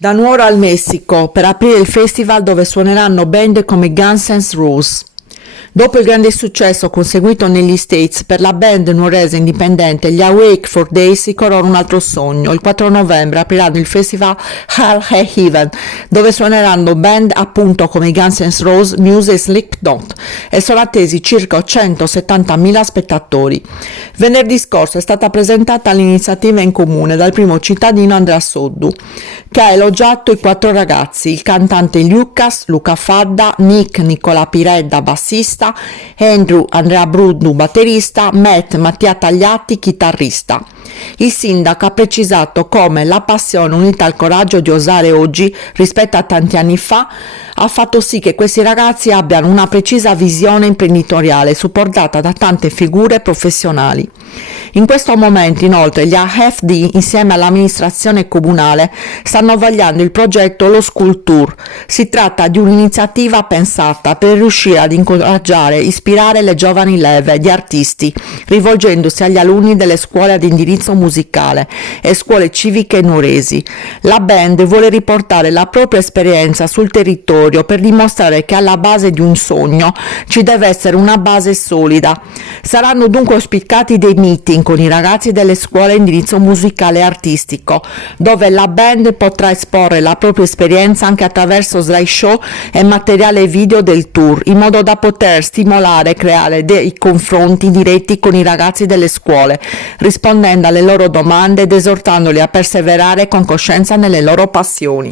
Da Nuoro al Messico per aprire il festival dove suoneranno band come Guns N' Roses. Dopo il grande successo conseguito negli States per la band nuorese indipendente, gli Awake for Days si corrono un altro sogno. Il 4 novembre apriranno il festival Hell Heaven, dove suoneranno band appunto come Guns N' Roses, Muse e Slipknot, e sono attesi circa 170.000 spettatori. Venerdì scorso è stata presentata l'iniziativa in comune dal primo cittadino Andrea Soddu, che ha elogiato i 4 ragazzi, il cantante Lucas, Luca Fadda, Nick Nicola Piredda, bassista, Andrew Andrea Brundu, batterista, Matt Mattia Tagliatti, chitarrista. Il sindaco ha precisato come la passione unita al coraggio di osare oggi rispetto a tanti anni fa ha fatto sì che questi ragazzi abbiano una precisa visione imprenditoriale supportata da tante figure professionali. In questo momento inoltre gli AFD insieme all'amministrazione comunale stanno vagliando il progetto Lo School Tour. Si tratta di un'iniziativa pensata per riuscire ad incoraggiare e ispirare le giovani leve di artisti, rivolgendosi agli alunni delle scuole ad indirizzo musicale e scuole civiche nuoresi. La band vuole riportare la propria esperienza sul territorio per dimostrare che alla base di un sogno ci deve essere una base solida. Saranno dunque auspicati dei meeting con i ragazzi delle scuole a indirizzo musicale e artistico, dove la band potrà esporre la propria esperienza anche attraverso slideshow e materiale video del tour, in modo da poter stimolare e creare dei confronti diretti con i ragazzi delle scuole, rispondendo alle loro domande ed esortandoli a perseverare con coscienza nelle loro passioni.